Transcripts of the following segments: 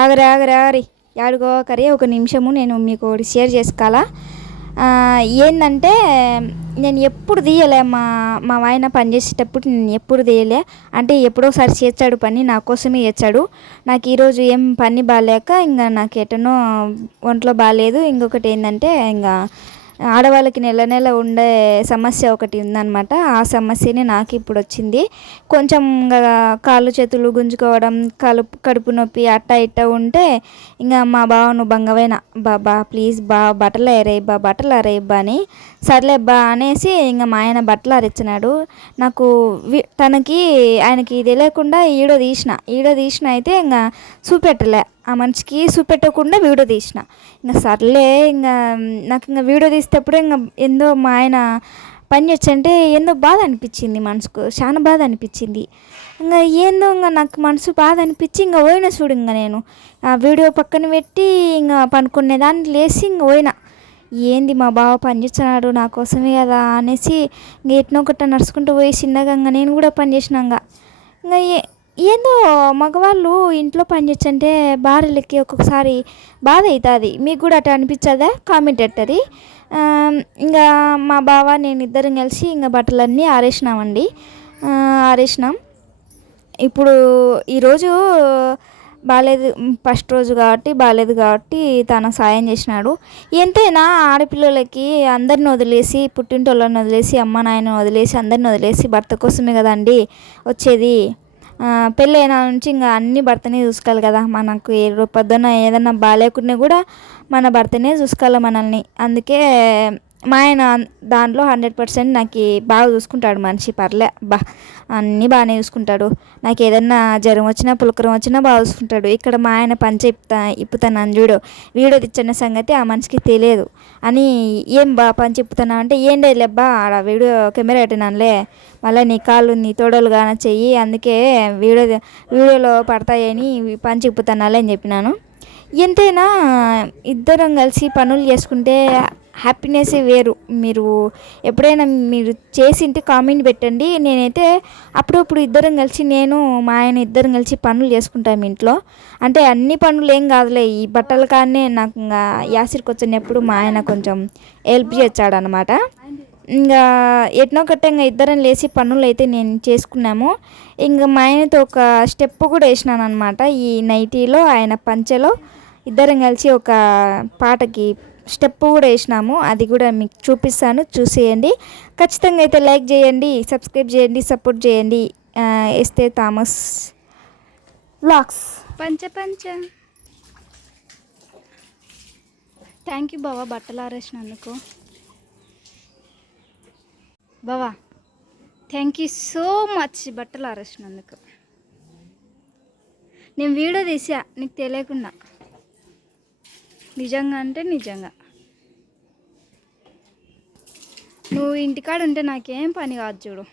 ఆగరే ఆగరే ఆగరి యాడుకోకరి ఒక నిమిషము నేను మీకు ఒకటి షేర్ చేసుకోవాలా. ఏంటంటే నేను ఎప్పుడు తీయలే మా ఆయన పని చేసేటప్పుడు నేను ఎప్పుడు తీయలే. అంటే ఎప్పుడోసారి చేస్తాడు పని, నా కోసమే చేస్తాడు. నాకు ఈరోజు ఏం పని బాగాలేక ఇంకా నాకు ఎటనో ఒంట్లో బాగాలేదు. ఇంకొకటి ఏంటంటే ఇంకా ఆడవాళ్ళకి నెల నెల ఉండే సమస్య ఒకటి ఉందన్నమాట. ఆ సమస్యనే నాకు ఇప్పుడు వచ్చింది. కొంచెం కాళ్ళు చేతులు గుంజుకోవడం, కడుపు నొప్పి అట్టా ఇట్టా ఉంటే ఇంకా మా బావ నువ్వు బంగవైన బాబా ప్లీజ్ బట్టలు బట్టలు అరేయబ్బా అని సర్లే బా అనేసి ఇంకా మా ఆయన బట్టలు అరిచ్చినాడు. నాకు ఆయనకి తెలియకుండా ఈడో తీసిన అయితే ఇంకా చూపెట్టలే, ఆ మనిషికి చూపెట్టకుండా వీడియో తీసిన. ఇంకా సర్లే ఇంకా నాకు ఇంకా వీడియో తీసేటప్పుడు ఇంకా ఏందో మా ఆయన పని వచ్చంటే ఏందో బాధ అనిపించింది, మనసుకు చాలా బాధ అనిపించింది. ఇంకా ఏందో ఇంకా నాకు మనసు బాధ అనిపించి ఇంకా పోయినా చూడు. ఇంకా నేను ఆ వీడియో పక్కన పెట్టి ఇంకా పనుకునే దాన్ని లేచి ఇంకా పోయినా. ఏంది మా బావ పని చేస్తున్నాడు నా కోసమే కదా అనేసి ఇంకా ఎట్నో ఒకట నడుచుకుంటూ పోయి చిన్నగా ఇంకా నేను కూడా పని చేసినాక ఇంకా ఏందో మగవాళ్ళు ఇంట్లో పని చేయొచ్చంటే భార్యలకి ఒక్కొక్కసారి బాధ అవుతుంది. మీకు కూడా అట్లా అనిపించదా? కామెంట్ పెట్టది. ఇంకా మా బావ నేను ఇద్దరం కలిసి ఇంకా బట్టలన్నీ ఆరేసినామండి. ఆరేసినాం. ఇప్పుడు ఈరోజు బాగాలేదు, ఫస్ట్ రోజు కాబట్టి బాగాలేదు కాబట్టి తన సాయం చేసినాడు. ఎంతైనా ఆడపిల్లలకి అందరిని వదిలేసి, పుట్టింటోళ్ళని వదిలేసి, అమ్మ నాయన వదిలేసి, అందరిని వదిలేసి భర్త కోసమే కదండి వచ్చేది. పెళ్ళైన నుంచి ఇంకా అన్ని భర్తనే చూసుకోవాలి కదా. మనకు పొద్దున్న ఏదన్నా బాగాలేకున్నా కూడా మన భర్తనే చూసుకోవాలి మనల్ని. అందుకే మా ఆయన దాంట్లో 100% నాకు బాగా చూసుకుంటాడు. మనిషి పర్లే అన్నీ బాగానే చూసుకుంటాడు. నాకు ఏదన్నా జ్వరం వచ్చినా పులకరం వచ్చినా బాగా చూసుకుంటాడు. ఇక్కడ మా ఆయన పంచ ఇప్పుతాను చూడు, వీడియో తెచ్చిన సంగతి ఆ మనిషికి తెలియదు అని ఏం పంచ ఇప్పుతున్నావు అంటే ఏం లేదబ్బా ఆడ వీడియో కెమెరా పెట్టినానులే, మళ్ళీ నీ కాళ్ళు నీ తోడలు కాన చెయ్యి, అందుకే వీడియోలో పడతాయని పంచి ఇప్పుతున్నాలే అని చెప్పినాను. ఎంతైనా ఇద్దరం కలిసి పనులు చేసుకుంటే హ్యాపీనెస్సే వేరు. మీరు ఎప్పుడైనా మీరు చేసింటే కామెంట్ పెట్టండి. నేనైతే అప్పుడప్పుడు ఇద్దరం కలిసి, నేను మా ఆయన ఇద్దరం కలిసి పనులు చేసుకుంటాము ఇంట్లో. అంటే అన్ని పనులు ఏం కాదులే, ఈ బట్టల కాడనే నాకు ఇంకా యాసిరికి వచ్చినప్పుడు మా ఆయన కొంచెం హెల్ప్ చేస్తాడనమాట. ఇంకా ఎట్నో కట్టంగా ఇద్దరం లేచి పనులు అయితే నేను చేసుకున్నాము. ఇంకా మా ఆయనతో ఒక స్టెప్ కూడా వేసినాను అనమాట. ఈ నైటీలో ఆయన పంచెలో ఇద్దరం కలిసి ఒక పాటకి స్టెప్ కూడా వేసినాము. అది కూడా మీకు చూపిస్తాను, చూసేయండి. ఖచ్చితంగా అయితే లైక్ చేయండి, సబ్స్క్రైబ్ చేయండి, సపోర్ట్ చేయండి. ఎస్తే థామస్ వ్లాగ్స్. పంచ పంచ. థ్యాంక్ యూ బావా బట్టలు ఆరేసినందుకు. బావా థ్యాంక్ యూ సో మచ్ బట్టలు ఆరేసినందుకు. నేను వీడియో తీసా నీకు తెలియకుండా, నిజంగా అంటే నిజంగా. నువ్వు ఇంటికాడ ఉంటే నాకేం పని కాదు చూడు.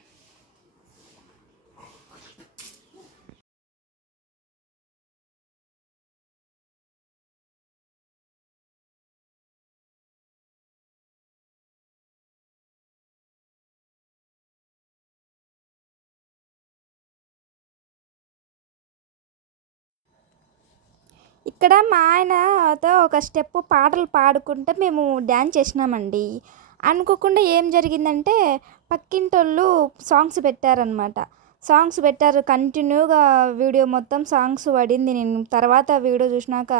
ఇక్కడ మా ఆయనతో ఒక స్టెప్ పాటలు పాడుకుంటే మేము డ్యాన్స్ చేసినామండి. అనుకోకుండా ఏం జరిగిందంటే పక్కింటోళ్ళు సాంగ్స్ పెట్టారనమాట. సాంగ్స్ పెట్టారు కంటిన్యూగా, వీడియో మొత్తం సాంగ్స్ పడింది. నేను తర్వాత వీడియో చూసినాక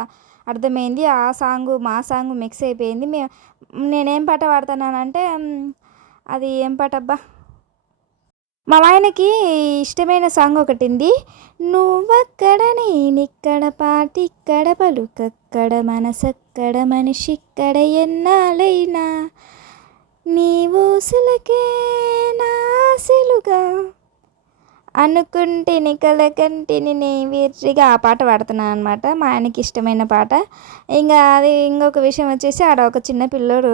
అర్థమైంది ఆ సాంగ్ మా సాంగ్ మిక్స్ అయిపోయింది. నేనేం పాట పాడుతున్నానంటే అది ఏం పాట అబ్బా, మా ఆయనకి ఇష్టమైన సాంగ్ ఒకటి ఉంది. నువ్వక్కడ నేనిక్కడ పాటిక్కడ పలుకక్కడ మనసక్కడ మనిషిక్కడ ఎన్నాళ్ళైనా నీ ఊసులకే నాసిలుగా అనుకుంటేని కలకంటిని నే వీరిగా ఆ పాట పాడుతున్నాను అనమాట. మా ఆయనకి ఇష్టమైన పాట. ఇంకా అది ఇంకొక విషయం వచ్చేసి ఆడ ఒక చిన్న పిల్లోడు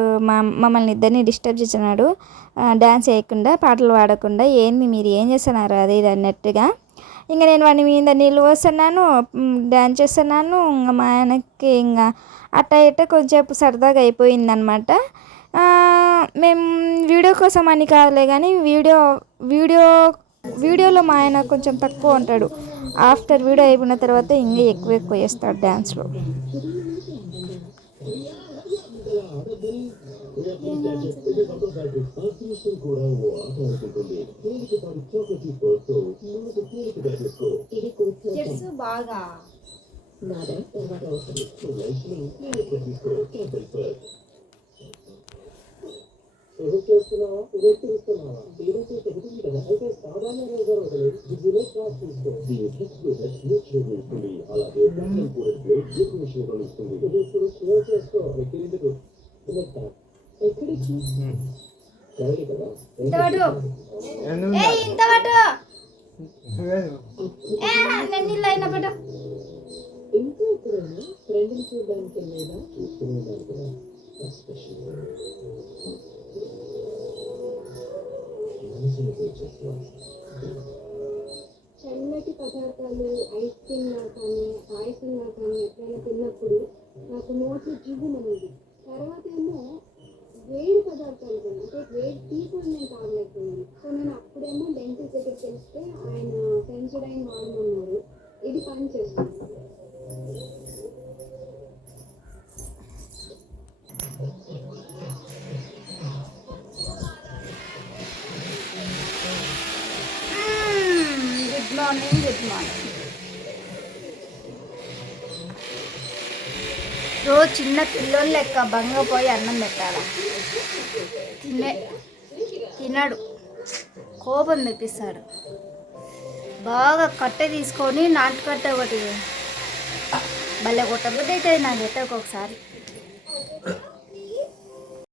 మమ్మల్ని ఇద్దరిని డిస్టర్బ్ చేస్తున్నాడు. డ్యాన్స్ చేయకుండా పాటలు పాడకుండా ఏంది మీరు ఏం చేస్తున్నారు అది ఇది అన్నట్టుగా. ఇంకా నేను వాడి మీద నీళ్ళు పోస్తున్నాను, డ్యాన్స్ చేస్తున్నాను. ఇంకా మా ఆయనకి ఇంకా అట్టా ఇట్టా కొంచెంసేపు సరదాగా అయిపోయిందనమాట. మేము వీడియో కోసం అని కాదులే కానీ వీడియోలో మా ఆయన కొంచెం తక్కువ ఉంటాడు. ఆఫ్టర్ వీడియో అయిపోయిన తర్వాత ఇంకా ఎక్కువ ఎక్కువ చేస్తాడు డ్యాన్స్లో. బాగా నెన్నీళ్ళు అయినా పట ఇంకా ఎక్కడైనా ఫ్రెండ్ని చూడడానికి లేదా చల్లటి పదార్థాలు ఐస్ క్రీమ్ లా కానీ పాయసం లా కానీ ఎప్పుడైనా తిన్నప్పుడు నాకు నోట్లో జివ్వుమనేది. తర్వాత ఏమో వేడి పదార్థాలు అంటే వేడి టీ కూడా నేను తాగలేకపోయాను. సో నేను అప్పుడేమో డెంటిస్ట్ దగ్గరికి వెళ్తే ఆయన సెన్సోడైన్ వాడమన్నారు. ఇది పని చేస్తుంది. Good morning. రోజు చిన్న పిల్లోని లెక్క బంగపోయి అన్నం పెట్టాలా, తినడు, కోపం తెప్పిస్తాడు. బాగా కట్టె తీసుకొని నాటుకట్ట ఒకటి భలే కొట్టబుద్ధి అవుతుంది నాకైతే ఒక్కొక్కసారి.